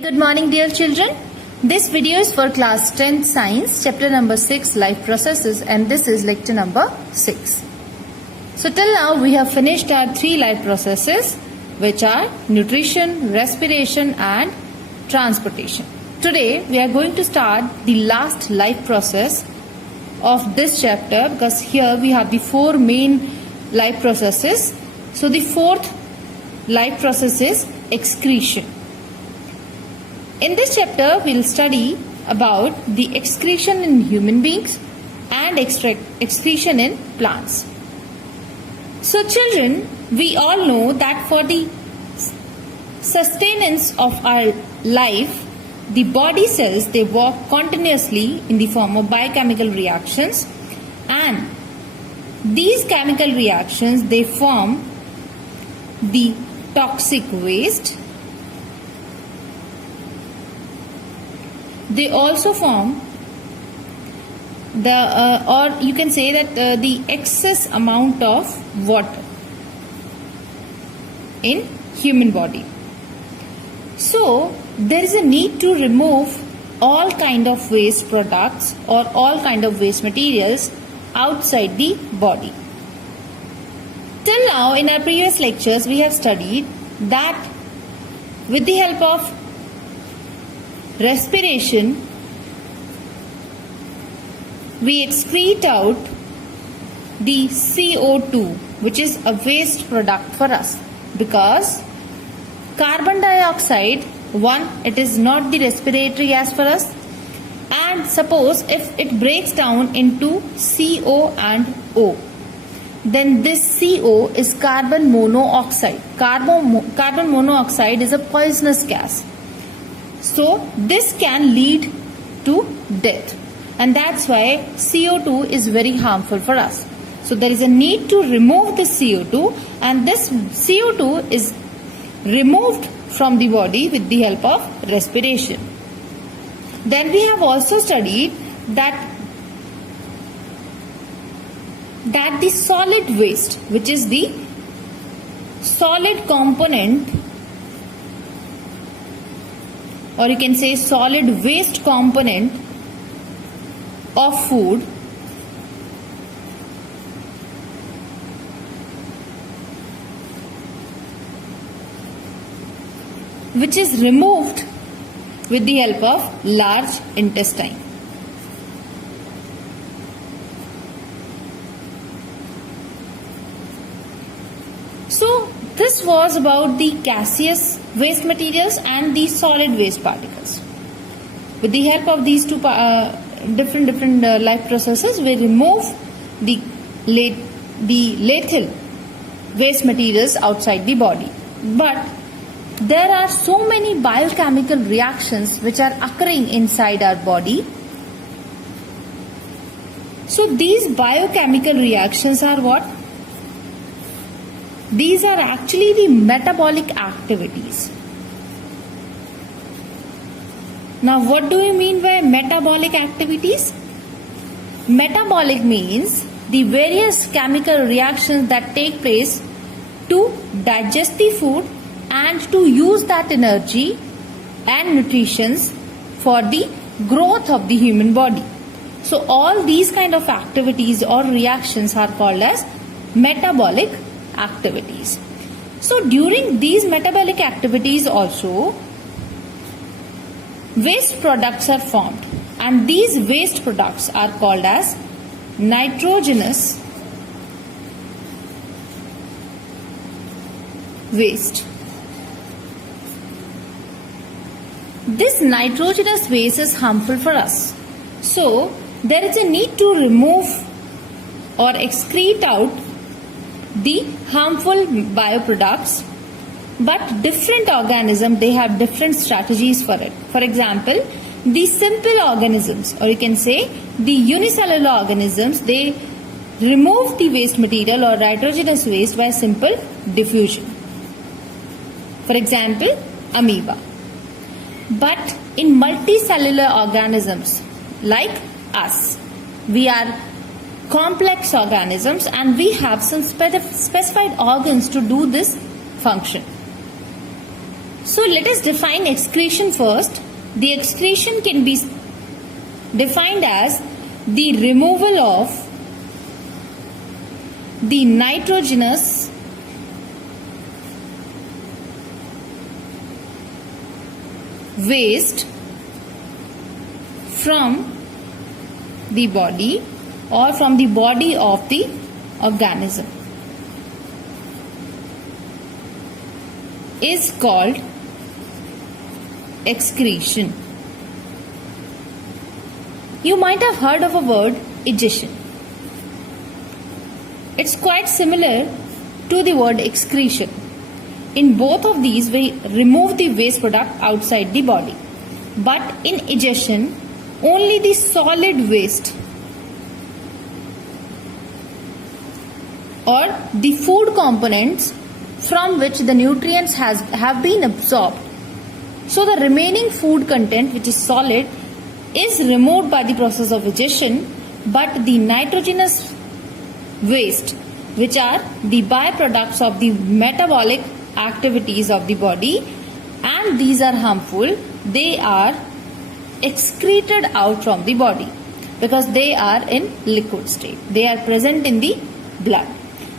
Good morning, dear children. This video is for class 10 science, chapter number 6, life processes, and this is lecture number 6. So till now we have finished our 3 life processes, which are nutrition, respiration and transportation. Today we are going to start the last life process of this chapter, because here we have the 4 main life processes. So the 4th life process is excretion. In this chapter, we will study about the excretion in human beings and excretion in plants. So children, we all know that for the sustenance of our life, the body cells, they work continuously in the form of biochemical reactions, and these chemical reactions, they form the toxic waste. They also form the or you can say that the excess amount of water in human body. So there is a need to remove all kind of waste products or all kind of waste materials outside the body. Till now in our previous lectures we have studied that with the help of respiration, we excrete out the CO2, which is a waste product for us, because carbon dioxide, one, it is not the respiratory gas for us, and suppose if it breaks down into CO and O, then this CO is carbon monoxide. Carbon monoxide is a poisonous gas. So this can lead to death, and that's why CO2 is very harmful for us. So there is a need to remove the CO2, and this CO2 is removed from the body with the help of respiration. Then we have also studied that the solid waste, which is the solid component, or you can say solid waste component of food, which is removed with the help of large intestine. So this was about the gaseous waste materials and the solid waste particles. With the help of these two different life processes, we remove the lethal waste materials outside the body. But there are so many biochemical reactions which are occurring inside our body. So these biochemical reactions are what? These are actually the metabolic activities. Now what do we mean by metabolic activities? Metabolic means the various chemical reactions that take place to digest the food and to use that energy and nutrition for the growth of the human body. So all these kind of activities or reactions are called as metabolic activities. So during these metabolic activities also, waste products are formed, and these waste products are called as nitrogenous waste. This nitrogenous waste is harmful for us. So there is a need to remove or excrete out the harmful bioproducts, but different organisms, they have different strategies for it. For example, the simple organisms, or you can say the unicellular organisms, they remove the waste material or nitrogenous waste by simple diffusion. For example, amoeba. But in multicellular organisms like us, we are complex organisms and we have some specified organs to do this function. So let us define excretion first. The excretion can be defined as the removal of the nitrogenous waste from the body or from the body of the organism is called excretion. You might have heard of a word egestion. It's quite similar to the word excretion. In both of these, we remove the waste product outside the body. But in egestion, only the solid waste or the food components from which the nutrients have been absorbed. So the remaining food content, which is solid, is removed by the process of egestion, but the nitrogenous waste, which are the byproducts of the metabolic activities of the body, and these are harmful, they are excreted out from the body because they are in liquid state. They are present in the blood.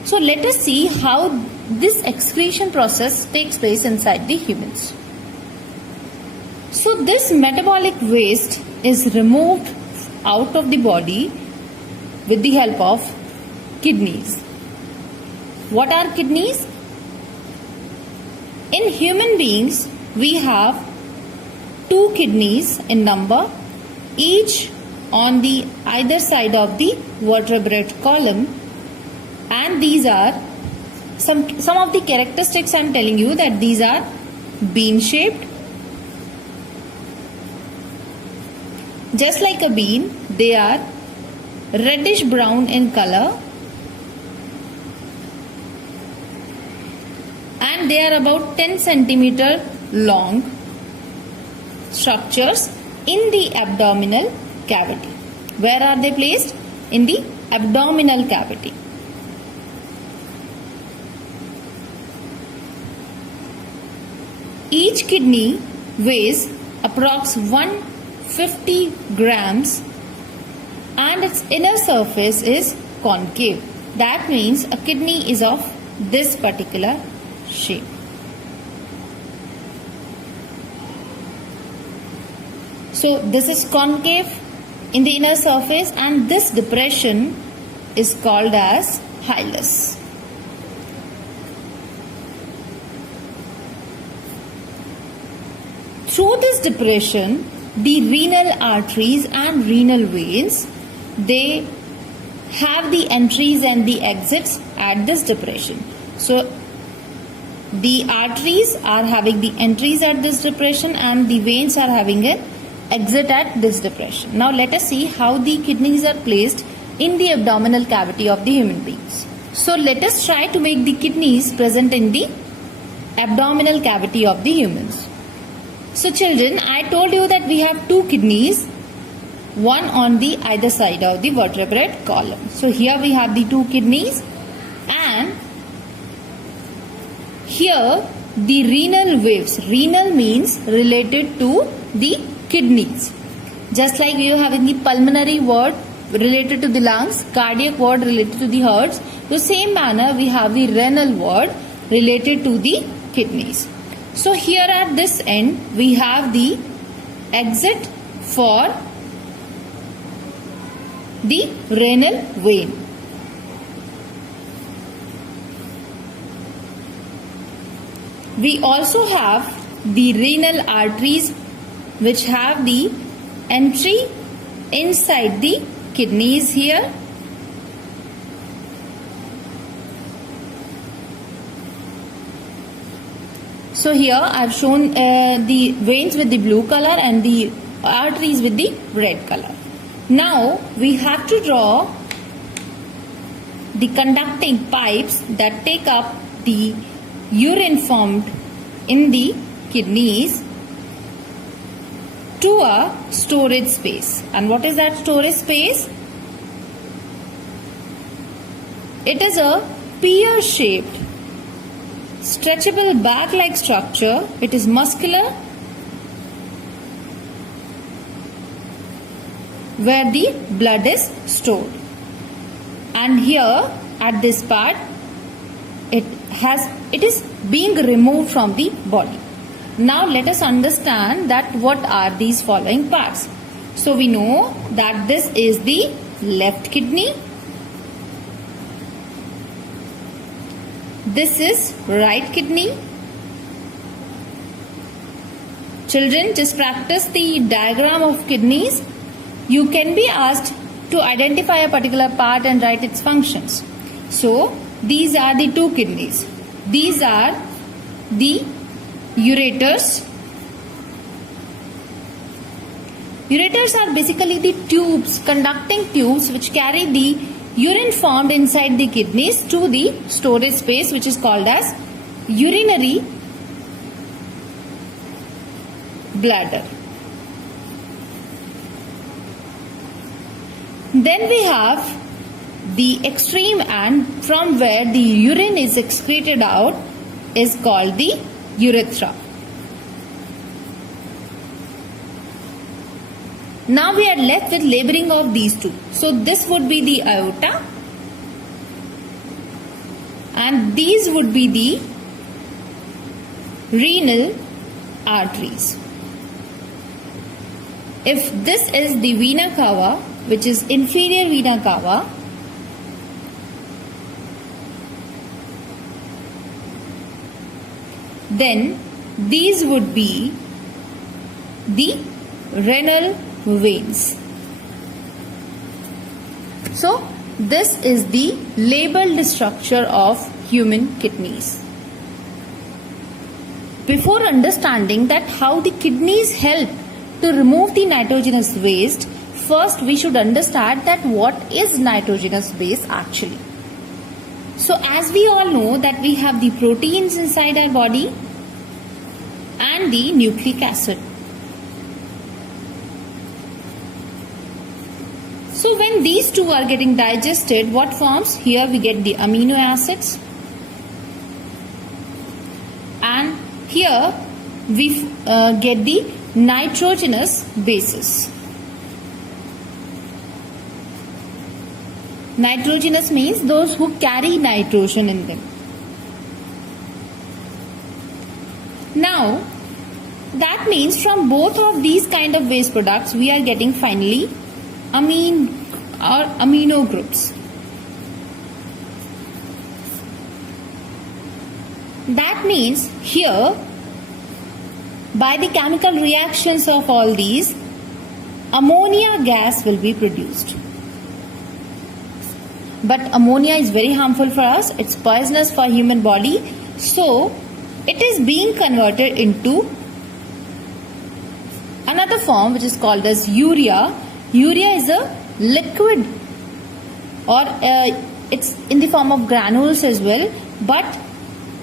So let us see how this excretion process takes place inside the humans. So this metabolic waste is removed out of the body with the help of kidneys. What are kidneys? In human beings, we have 2 kidneys in number, each on the either side of the vertebrate column, and these are some of the characteristics I am telling you, that these are bean shaped. Just like a bean, they are reddish brown in color, and they are about 10 centimeter long structures in the abdominal cavity. Where are they placed? In the abdominal cavity. Each kidney weighs approx 150 grams and its inner surface is concave. That means a kidney is of this particular shape. So this is concave in the inner surface, and this depression is called as hilus. Through this depression, the renal arteries and renal veins, they have the entries and the exits at this depression. So the arteries are having the entries at this depression and the veins are having an exit at this depression. Now let us see how the kidneys are placed in the abdominal cavity of the human beings. So let us try to make the kidneys present in the abdominal cavity of the humans. So children, I told you that we have 2 kidneys, one on the either side of the vertebrate column. So here we have the 2 kidneys, and here the renal waves. Renal means related to the kidneys. Just like we have in the pulmonary ward related to the lungs, cardiac ward related to the hearts, the same manner we have the renal ward related to the kidneys. So here at this end we have the exit for the renal vein. We also have the renal arteries, which have the entry inside the kidneys here. So here I have shown the veins with the blue color and the arteries with the red color. Now we have to draw the conducting pipes that take up the urine formed in the kidneys to a storage space. And what is that storage space? It is a pear-shaped stretchable bag-like structure. It is muscular, where the blood is stored. And here at this part, it is being removed from the body. Now let us understand that what are these following parts. So we know that this is the left kidney. This is right kidney. Children, just practice the diagram of kidneys. You can be asked to identify a particular part and write its functions. So these are the two kidneys. These are the ureters. Ureters are basically the tubes, conducting tubes which carry the urine formed inside the kidneys to the storage space, which is called as urinary bladder. Then we have the extreme end from where the urine is excreted out is called the urethra. Now we are left with labeling of these two. So this would be the aorta and these would be the renal arteries. If this is the vena cava, which is inferior vena cava, then these would be the renal veins. So this is the labeled structure of human kidneys. Before understanding that how the kidneys help to remove the nitrogenous waste, first we should understand that what is nitrogenous waste actually. So as we all know that we have the proteins inside our body and the nucleic acid. So when these two are getting digested, what forms? Here we get the amino acids and here we get the nitrogenous bases. Nitrogenous means those who carry nitrogen in them. Now that means from both of these kind of waste products we are getting finally amine or amino groups. That means here by the chemical reactions of all these, ammonia gas will be produced. But ammonia is very harmful for us. It's poisonous for human body. So it is being converted into another form which is called as urea. Urea is a liquid or it's in the form of granules as well, but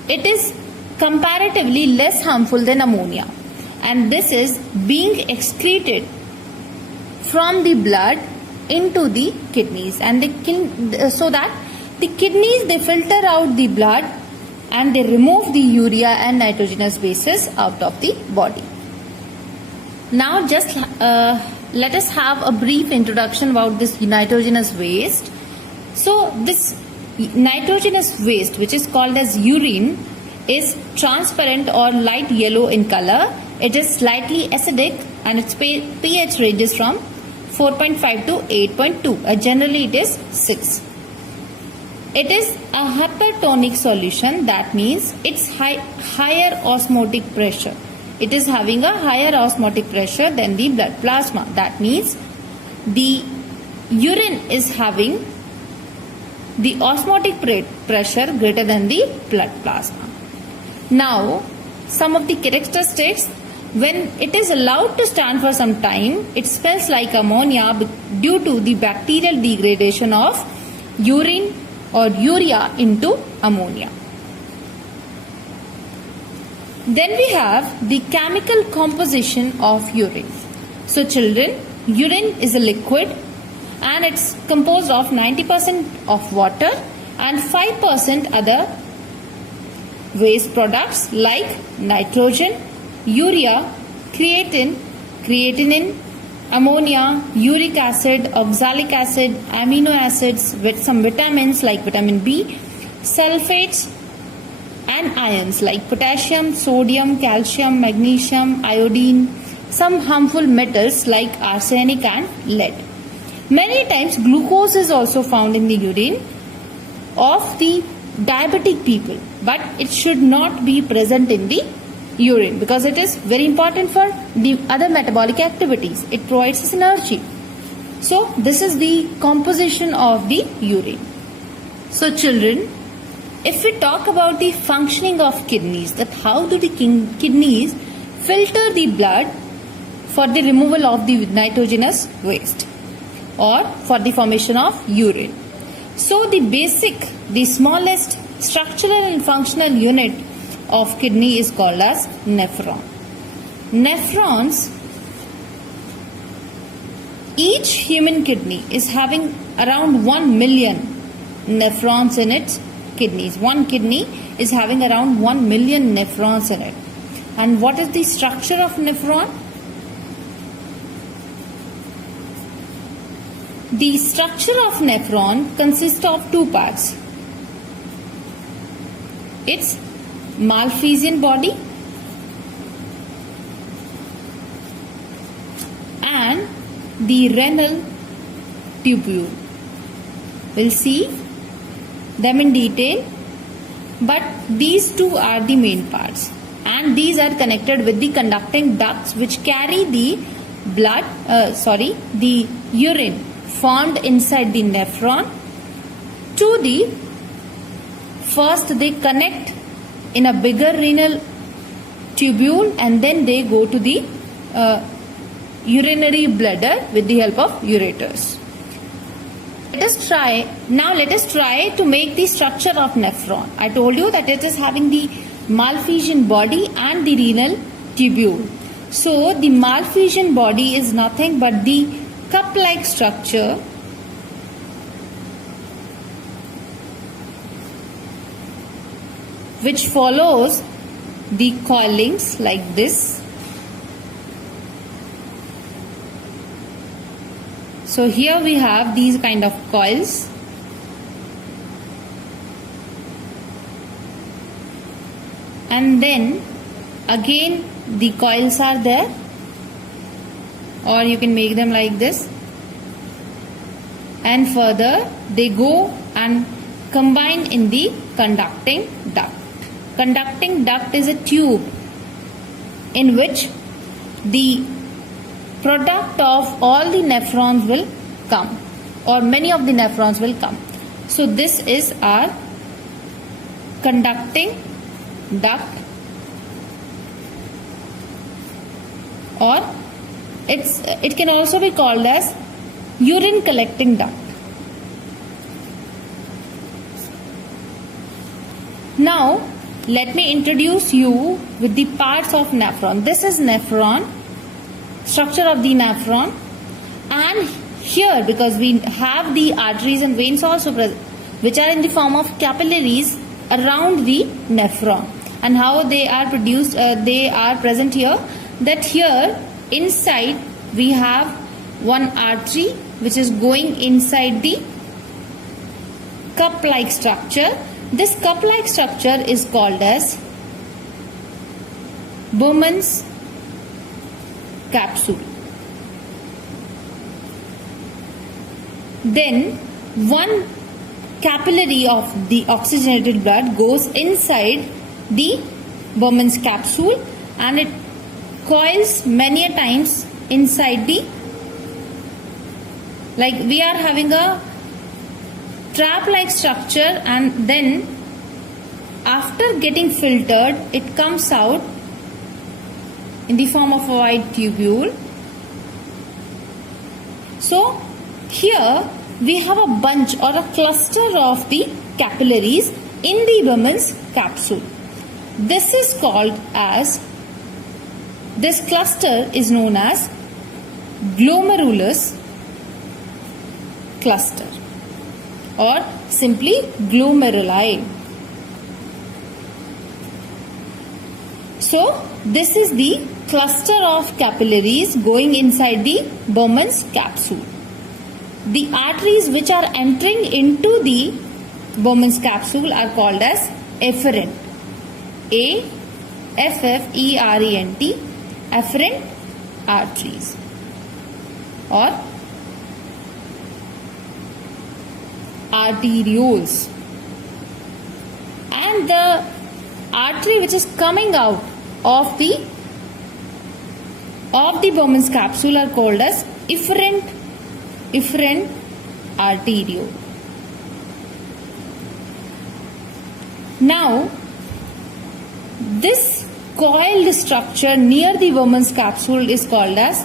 it is comparatively less harmful than ammonia. And this is being excreted from the blood into the kidneys, and so that the kidneys, they filter out the blood and they remove the urea and nitrogenous bases out of the body. Now just let us have a brief introduction about this nitrogenous waste. So this nitrogenous waste, which is called as urine, is transparent or light yellow in color. It is slightly acidic and its pH ranges from 4.5 to 8.2. Generally it is 6. It is a hypertonic solution. That means it's higher osmotic pressure. It is having a higher osmotic pressure than the blood plasma. That means the urine is having the osmotic pressure greater than the blood plasma. Now, some of the characteristics: when it is allowed to stand for some time, it smells like ammonia due to the bacterial degradation of urine or urea into ammonia. Then we have the chemical composition of urine. So children, urine is a liquid and it's composed of 90% of water and 5% other waste products like nitrogen, urea, creatinine, ammonia, uric acid, oxalic acid, amino acids, with some vitamins like vitamin B, sulfates, and ions like potassium, sodium, calcium, magnesium, iodine, some harmful metals like arsenic and lead. Many times glucose is also found in the urine of the diabetic people, but it should not be present in the urine because it is very important for the other metabolic activities. It provides us energy. So this is the composition of the urine. So children, if we talk about the functioning of kidneys, that how do the kidneys filter the blood for the removal of the nitrogenous waste or for the formation of urine. So the smallest structural and functional unit of kidney is called as nephron. Nephrons, each human kidney is having around 1 million nephrons in its kidneys. One kidney is having around 1 million nephrons in it. And what is the structure of nephron? The structure of nephron consists of two parts. Its Malphizian body and the renal tubule. We'll see them in detail, but these two are the main parts, and these are connected with the conducting ducts which carry the the urine formed inside the nephron to the first they connect in a bigger renal tubule, and then they go to the urinary bladder with the help of ureters. Let us try to make the structure of nephron. I told you that it is having the Malphizian body and the renal tubule. So the Malphizian body is nothing but the cup-like structure which follows the coilings like this. So here we have these kind of coils, and then again the coils are there, or you can make them like this, and further they go and combine in the conducting duct. Conducting duct is a tube in which the product of all the nephrons will come, or many of the nephrons will come. So this is our conducting duct, or it can also be called as urine collecting duct. Now let me introduce you with the parts of nephron. This is nephron, structure of the nephron, and here because we have the arteries and veins also present, which are in the form of capillaries around the nephron, and how they are produced, they are present here. That here inside we have one artery which is going inside the cup-like structure. This cup-like structure is called as Bowman's capsule. Then one capillary of the oxygenated blood goes inside the Bowman's capsule, and it coils many a times inside the, like we are having a trap-like structure, and then after getting filtered it comes out in the form of a wide tubule. So here we have a bunch or a cluster of the capillaries in the Bowman's capsule. This is called as, this cluster is known as glomerulus cluster, or simply glomeruli. So this is the cluster of capillaries going inside the Bowman's capsule. The arteries which are entering into the Bowman's capsule are called as efferent. A-F-F-E-R-E-N-T, efferent arteries or arterioles. And the artery which is coming out of the Bowman's capsule are called as efferent arteriole. Now, this coiled structure near the Bowman's capsule is called as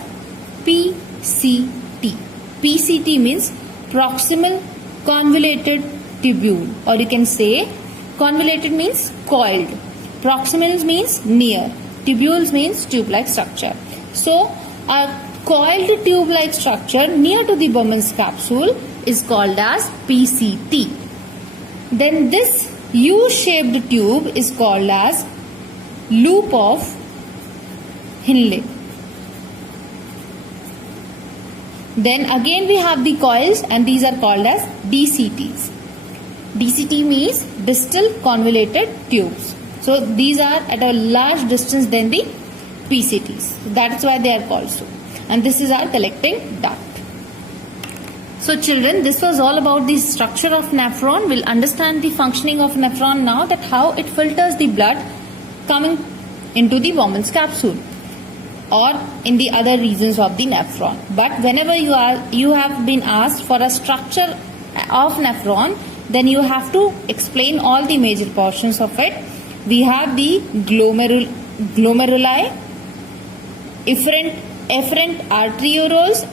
PCT. PCT means proximal convoluted tubule, or you can say convoluted means coiled, proximal means near, tubules means tube-like structure. So, a coiled tube-like structure near to the Bowman's capsule is called as PCT. Then this U-shaped tube is called as loop of Henle. Then again we have the coils, and these are called as DCTs. DCT means distal convoluted tubes. So these are at a large distance than the PCTs. That's why they are called so. And this is our collecting duct. So children, this was all about the structure of nephron. We'll understand the functioning of nephron now, that how it filters the blood coming into the Bowman's capsule or in the other regions of the nephron. But whenever you have been asked for a structure of nephron, then you have to explain all the major portions of it. We have the glomeruli, efferent arterioles,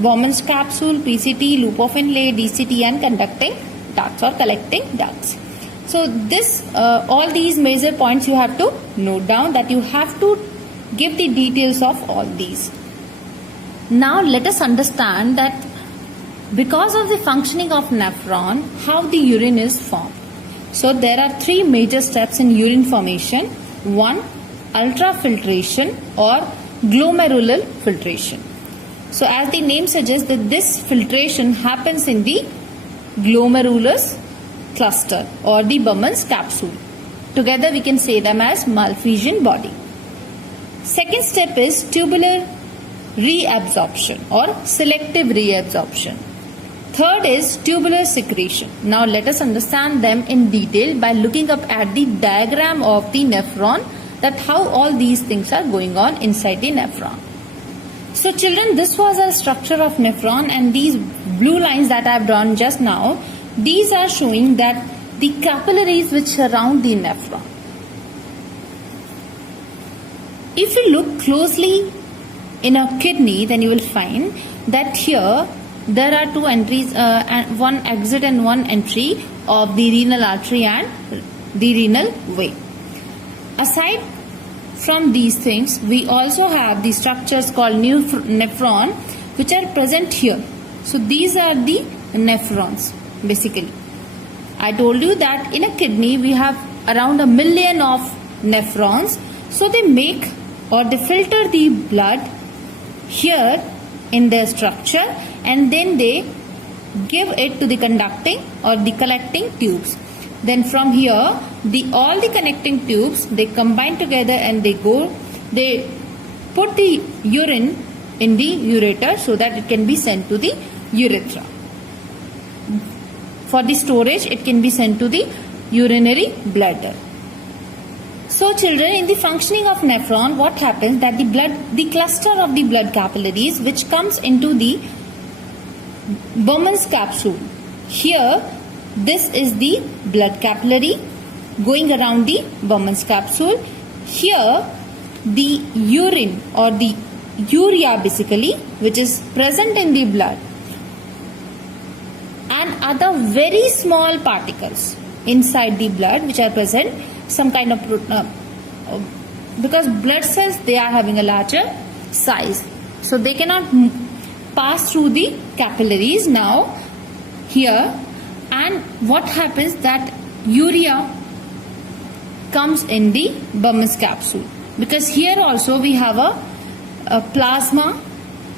Bowman's capsule, PCT, loop of Henle, DCT, and conducting ducts or collecting ducts. So this all these major points you have to note down, that you have to give the details of all these. Now let us understand that because of the functioning of nephron, how the urine is formed. So there are three major steps in urine formation. One, ultrafiltration or glomerular filtration. So as the name suggests, that this filtration happens in the glomerulus cluster or the Bowman's capsule. Together we can say them as Malpighian body. Second step is tubular reabsorption or selective reabsorption. Third is tubular secretion. Now let us understand them in detail by looking up at the diagram of the nephron, that how all these things are going on inside the nephron. So children, this was a structure of nephron, and these blue lines that I have drawn just now, these are showing that the capillaries which surround the nephron. If you look closely in a kidney, then you will find that here there are two entries, one exit and one entry of the renal artery and the renal vein. Aside from these things, we also have the structures called nephron, which are present here. So these are the nephrons basically. I told you that in a kidney we have around 1 million of nephrons. So they make or they filter the blood here in their structure, and then they give it to the conducting or the collecting tubes. Then from here, all the connecting tubes, they combine together and they put the urine in the ureter so that it can be sent to the urethra. For the storage, it can be sent to the urinary bladder. So children, in the functioning of nephron, what happens that the cluster of the blood capillaries which comes into the Bowman's capsule. Here, this is the blood capillary going around the Bowman's capsule. Here, the urine or the urea basically, which is present in the blood, and other very small particles inside the blood which are present, some kind of because blood cells, they are having a larger size, so they cannot pass through the capillaries now here. And what happens that urea comes in the Bowman's capsule, because here also we have a plasma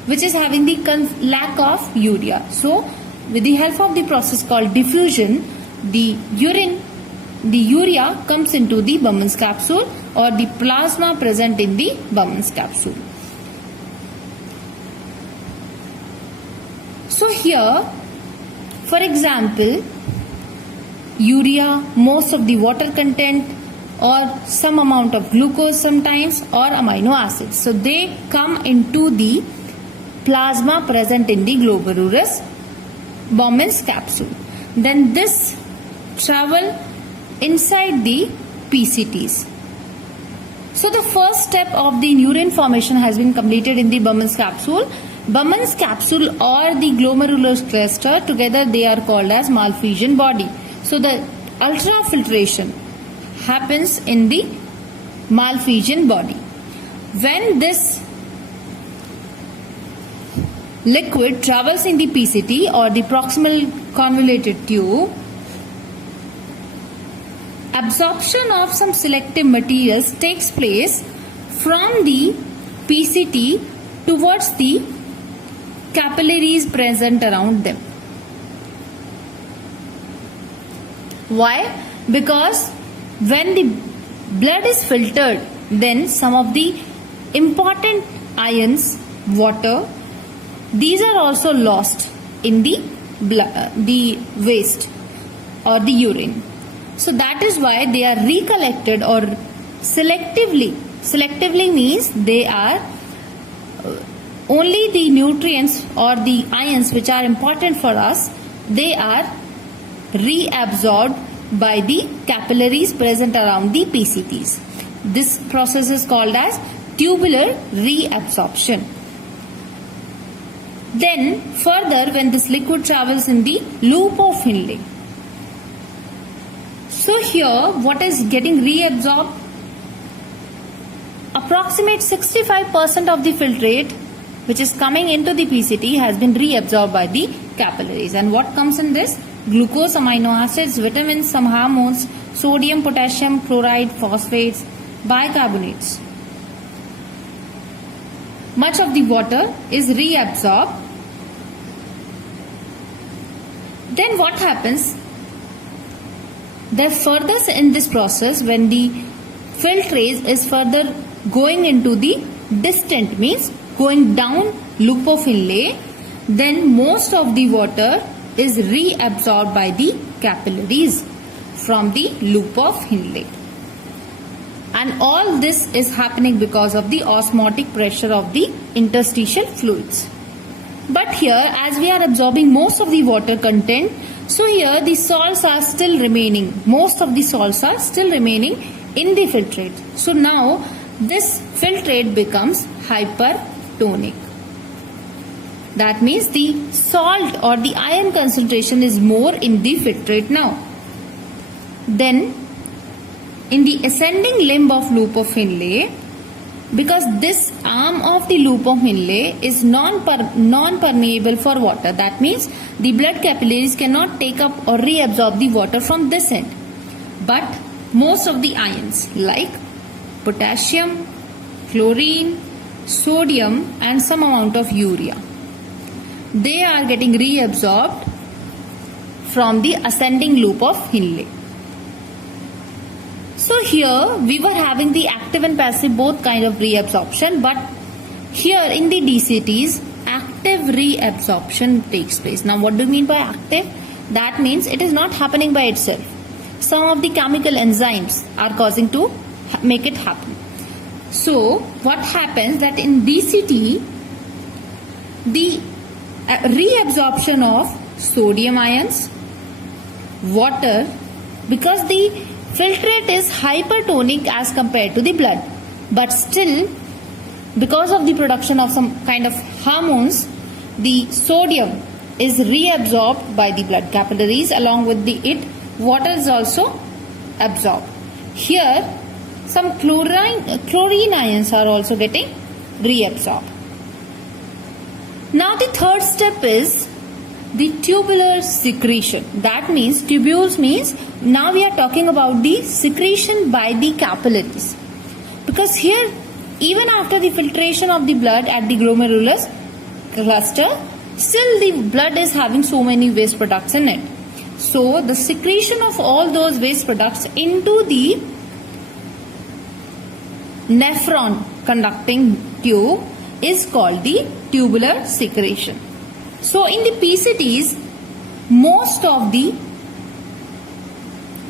which is having the lack of urea. So with the help of the process called diffusion, the urea comes into the Bowman's capsule, or the plasma present in the Bowman's capsule. So here, for example, urea, most of the water content, or some amount of glucose sometimes, or amino acids. So they come into the plasma present in the glomerulus Bowman's capsule. Then this travel inside the PCTs. So the first step of the urine formation has been completed in the Bowman's capsule. Bowman's capsule or the glomerular cluster, together they are called as Malpighian body. So the ultrafiltration happens in the Malpighian body. When this liquid travels in the PCT or the proximal convoluted tube, absorption of some selective materials takes place from the PCT towards the capillaries present around them. Why? Because when the blood is filtered, then some of the important ions, water, these are also lost in the waste or the urine. So that is why they are recollected or selectively. Selectively means they are only the nutrients or the ions which are important for us, they are reabsorbed by the capillaries present around the PCTs. This process is called as tubular reabsorption. Then further, when this liquid travels in the loop of Henle, so here what is getting reabsorbed? Approximate 65% of the filtrate which is coming into the PCT has been reabsorbed by the capillaries. And what comes in this? Glucose, amino acids, vitamins, some hormones, sodium, potassium, chloride, phosphates, bicarbonates. Much of the water is reabsorbed. Then what happens? The further in this process, when the filtrate is further going into the distant, means going down loop of Henle, then most of the water is reabsorbed by the capillaries from the loop of Henle. And all this is happening because of the osmotic pressure of the interstitial fluids. But here, as we are absorbing most of the water content, so here the salts are still remaining. Most of the salts are still remaining in the filtrate. So now this filtrate becomes hypertonic. That means the salt or the iron concentration is more in the filtrate now. Then in the ascending limb of loop of Henle, because this arm of the loop of Henle is non-permeable for water, that means the blood capillaries cannot take up or reabsorb the water from this end. But most of the ions like potassium, chlorine, sodium and some amount of urea, they are getting reabsorbed from the ascending loop of Henle. So here we were having the active and passive both kind of reabsorption, but here in the DCTs active reabsorption takes place. Now what do you mean by active? That means it is not happening by itself. Some of the chemical enzymes are causing to make it happen. So what happens that in DCT, the reabsorption of sodium ions, water, because the filtrate is hypertonic as compared to the blood, but still because of the production of some kind of hormones, the sodium is reabsorbed by the blood capillaries. Along with it, water is also absorbed. Here some chlorine ions are also getting reabsorbed. Now the third step is the tubular secretion. That means tubules means now we are talking about the secretion by the capillaries. Because here, even after the filtration of the blood at the glomerular cluster, still the blood is having so many waste products in it. So the secretion of all those waste products into the nephron conducting tube is called the tubular secretion. So in the PCTs, most of the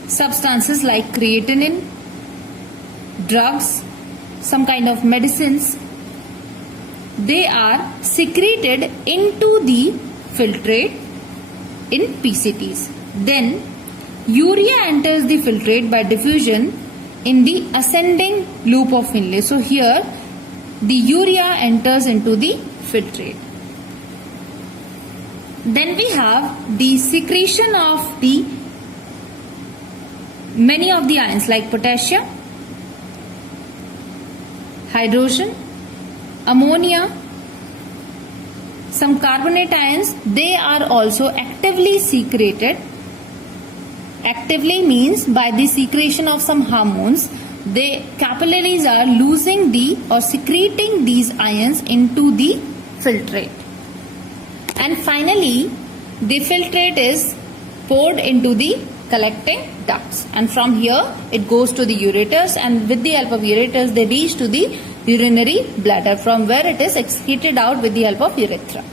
substances like creatinine, drugs, some kind of medicines, they are secreted into the filtrate in PCTs. Then urea enters the filtrate by diffusion in the ascending loop of Finlay. So here the urea enters into the filtrate. Then we have the secretion of the many of the ions like potassium, hydrogen, ammonia, some carbonate ions. They are also actively secreted. Actively means by the secretion of some hormones, the capillaries are losing the or secreting these ions into the filtrate. And finally, the filtrate is poured into the collecting ducts, and from here it goes to the ureters, and with the help of ureters they reach to the urinary bladder, from where it is excreted out with the help of urethra.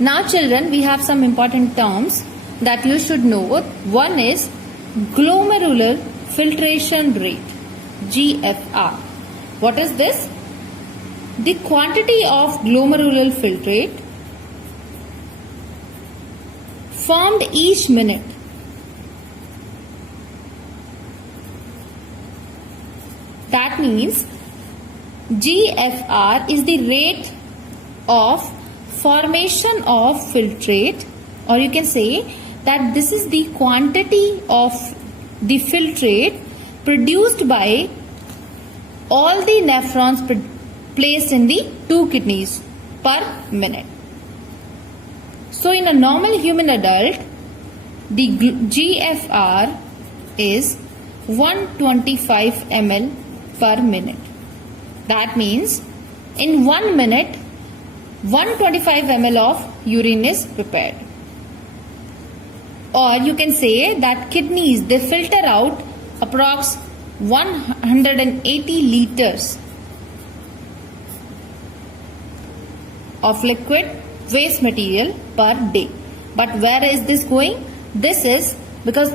Now children, we have some important terms that you should know. One is glomerular filtration rate, GFR. What is this? The quantity of glomerular filtrate formed each minute That means GFR is the rate of formation of filtrate, or you can say that this is the quantity of the filtrate produced by all the nephrons placed in the two kidneys per minute. So in a normal human adult, the GFR is 125 ml per minute. That means in 1 minute 125 ml of urine is prepared. Or you can say that kidneys, they filter out approx 180 liters of liquid waste material per day. But where is this going? This is because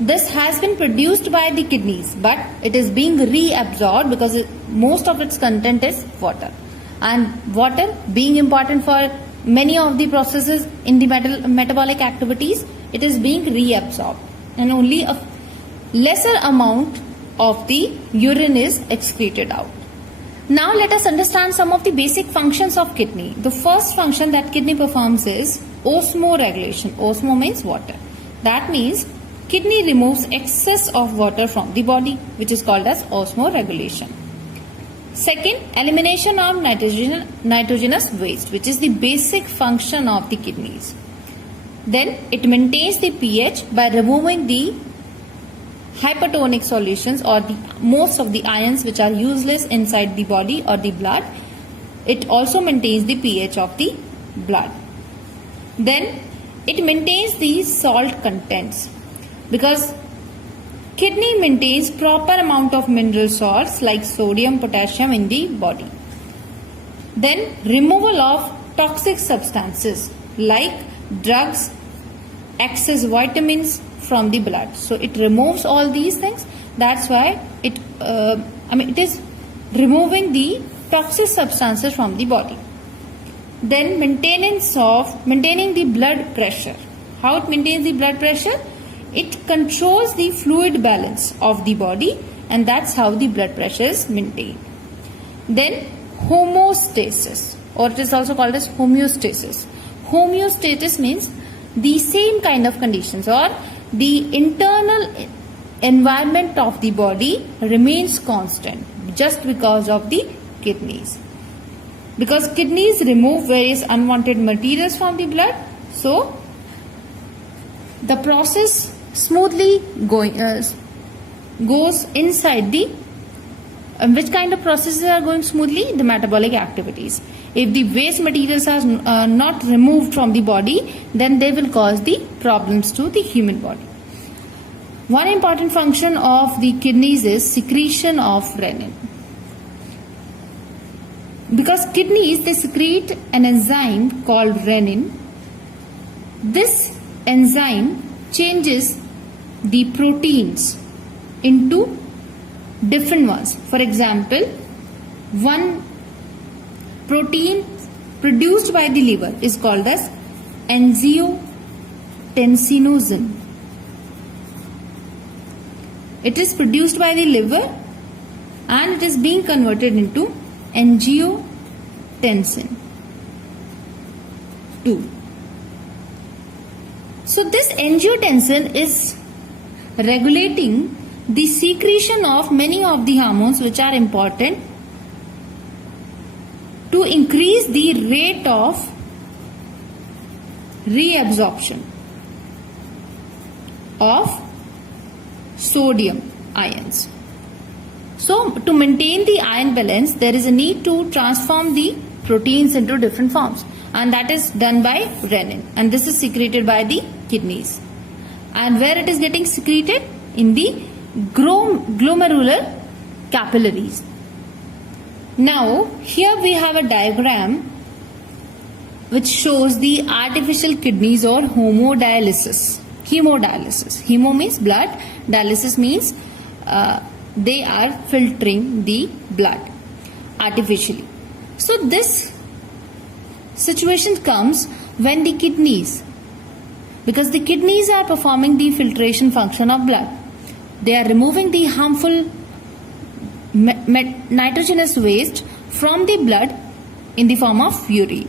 this has been produced by the kidneys, but it is being reabsorbed because most of its content is water. And water being important for many of the processes in the metabolic activities, it is being reabsorbed, and only a lesser amount of the urine is excreted out. Now let us understand some of the basic functions of kidney. The first function that kidney performs is osmoregulation. Osmo means water. That means kidney removes excess of water from the body, which is called as osmoregulation. Second, elimination of nitrogenous waste, which is the basic function of the kidneys. Then it maintains the pH by removing the hypertonic solutions or the most of the ions which are useless inside the body or the blood. It also maintains the pH of the blood. Then it maintains the salt contents, because kidney maintains proper amount of mineral salts like sodium, potassium in the body. Then removal of toxic substances like drugs, excess vitamins from the blood. So it removes all these things. That's why it is removing the toxic substances from the body. Then maintaining the blood pressure. How it maintains the blood pressure? It controls the fluid balance of the body, and that's how the blood pressure is maintained. Then homeostasis, or it is also called as homeostasis. Homeostasis means the same kind of conditions, or the internal environment of the body remains constant just because of the kidneys. Because kidneys remove various unwanted materials from the blood, so the process smoothly goes inside the which kind of processes are going smoothly? The metabolic activities. If the waste materials are not removed from the body, then they will cause the problems to the human body. One important function of the kidneys is secretion of renin. Because kidneys, they secrete an enzyme called renin. This enzyme changes the proteins into different ones. For example, one protein produced by the liver is called as angiotensinogen. It is produced by the liver and it is being converted into angiotensin 2. So this angiotensin is regulating the secretion of many of the hormones which are important to increase the rate of reabsorption of sodium ions. So to maintain the ion balance, there is a need to transform the proteins into different forms, and that is done by renin, and this is secreted by the kidneys. And where it is getting secreted? In the glomerular capillaries. Now here we have a diagram which shows the artificial kidneys or hemodialysis. Hemo means blood, dialysis means they are filtering the blood artificially. So this situation comes when the kidneys, because the kidneys are performing the filtration function of blood, they are removing the harmful nitrogenous waste from the blood in the form of urine.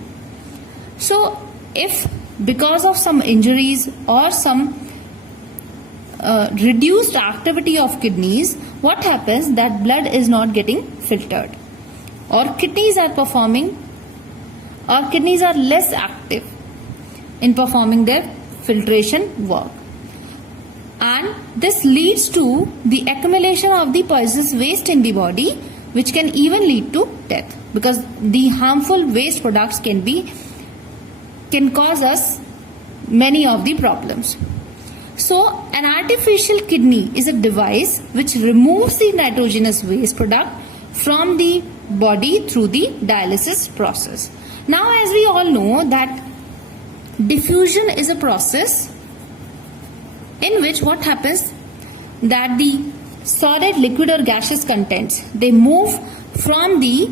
So if because of some injuries or some reduced activity of kidneys, what happens? That blood is not getting filtered, or kidneys are less active in performing their filtration work. And this leads to the accumulation of the poisonous waste in the body, which can even lead to death, because the harmful waste products can cause us many of the problems. So an artificial kidney is a device which removes the nitrogenous waste product from the body through the dialysis process. Now, as we all know that diffusion is a process in which what happens, that the solid, liquid or gaseous contents, they move from the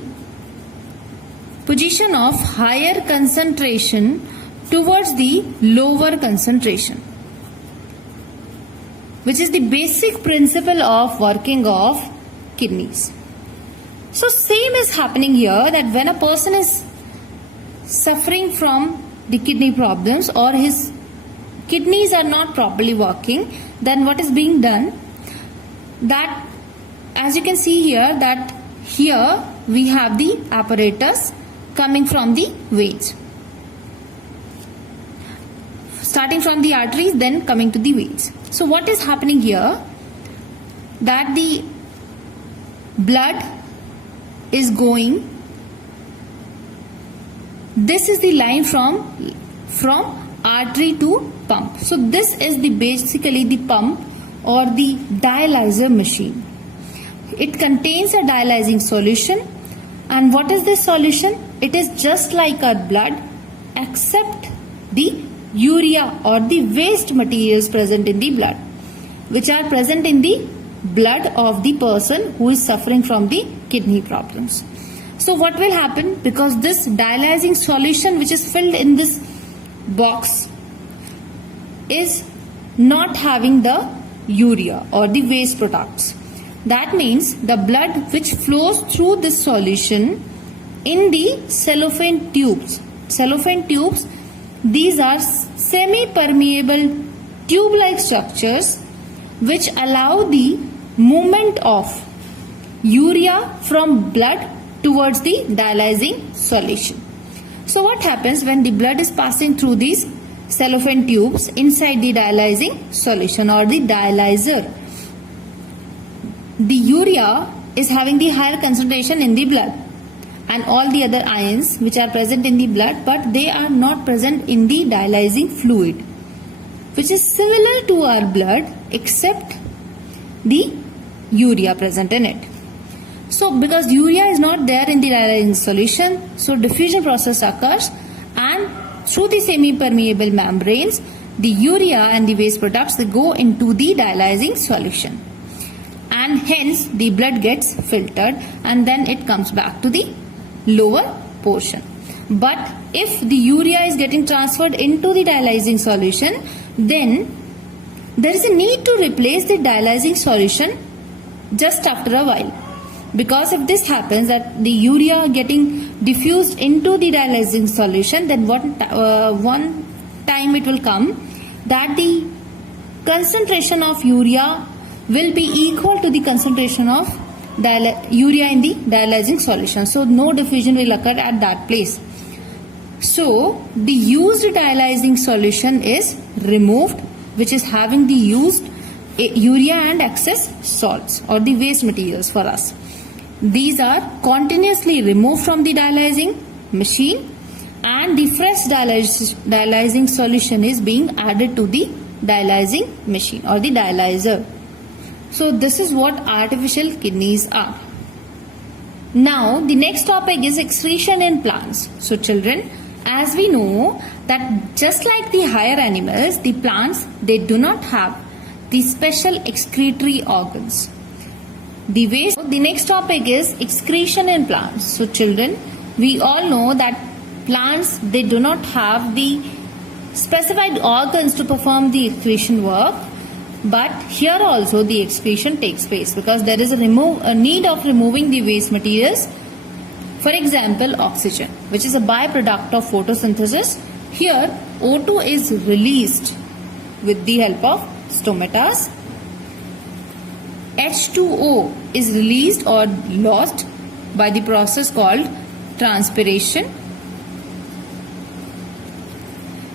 position of higher concentration towards the lower concentration, which is the basic principle of working of kidneys. So same is happening here, that when a person is suffering from the kidney problems or his kidneys are not properly working, then what is being done, that as you can see here, that here we have the apparatus coming from the veins, starting from the arteries, then coming to the veins. So what is happening here, that the blood is going, this is the line from artery to pump. So this is basically the pump or the dialyzer machine. It contains a dialyzing solution, and what is this solution? It is just like our blood, except the urea or the waste materials present in the blood, which are present in the blood of the person who is suffering from the kidney problems. So what will happen, because this dialyzing solution which is filled in this box is not having the urea or the waste products, that means the blood which flows through this solution in the cellophane tubes, these are semi-permeable tube-like structures which allow the movement of urea from blood towards the dialyzing solution. So what happens when the blood is passing through these cellophane tubes inside the dialyzing solution or the dialyzer. The urea is having the higher concentration in the blood and all the other ions which are present in the blood, but they are not present in the dialyzing fluid, which is similar to our blood except the urea present in it. So because urea is not there in the dialyzing solution, so diffusion process occurs, and through the semi-permeable membranes, the urea and the waste products, they go into the dialyzing solution, and hence the blood gets filtered and then it comes back to the lower portion. But if the urea is getting transferred into the dialyzing solution, then there is a need to replace the dialyzing solution just after a while, because if this happens, that the urea getting diffused into the dialyzing solution, then one time it will come that the concentration of urea will be equal to the concentration of urea in the dialyzing solution. So no diffusion will occur at that place. So the used dialyzing solution is removed, which is having the used urea and excess salts or the waste materials for us. These are continuously removed from the dialyzing machine, and the fresh dialyzing solution is being added to the dialyzing machine or the dialyzer. So this is what artificial kidneys are. Now the next topic is excretion in plants. So children, as we know that just like the higher animals, the plants, they do not have the special excretory organs. The next topic is excretion in plants. So children, we all know that plants, they do not have the specified organs to perform the excretion work, but here also the excretion takes place because there is a need of removing the waste materials. For example, oxygen, which is a byproduct of photosynthesis. Here O2 is released with the help of stomatas. H2O is released or lost by the process called transpiration.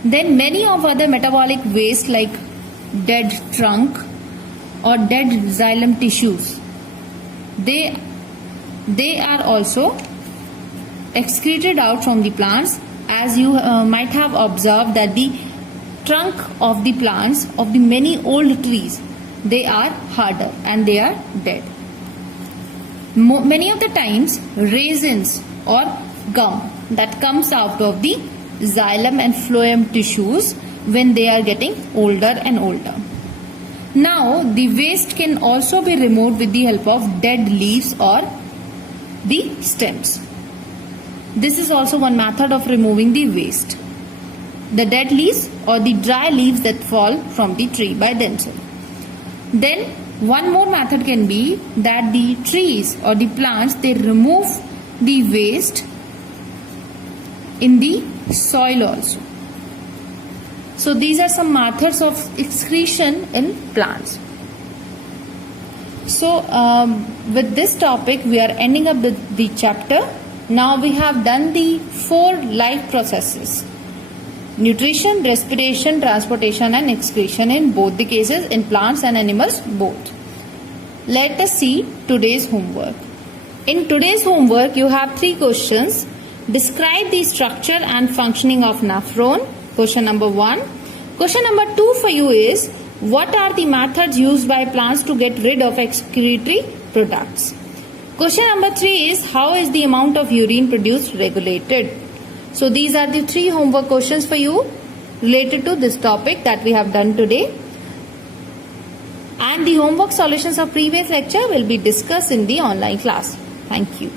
Then many of other metabolic waste like dead trunk or dead xylem tissues, they are also excreted out from the plants. As you might have observed that the trunk of the plants of the many old trees, they are harder and they are dead. Many of the times raisins or gum that comes out of the xylem and phloem tissues when they are getting older and older. Now the waste can also be removed with the help of dead leaves or the stems. This is also one method of removing the waste. The dead leaves or the dry leaves that fall from the tree by themselves. Then one more method can be that the trees or the plants, they remove the waste in the soil also. So these are some methods of excretion in plants. So with this topic we are ending up the chapter. Now we have done the 4 life processes: nutrition, respiration, transportation and excretion in both the cases, in plants and animals both. Let us see today's homework. In today's homework you have 3 questions. Describe the structure and functioning of nephron. Question number 1. Question number 2 for you is, what are the methods used by plants to get rid of excretory products? Question number 3 is, how is the amount of urine produced regulated? So these are the 3 homework questions for you related to this topic that we have done today. And the homework solutions of previous lecture will be discussed in the online class. Thank you.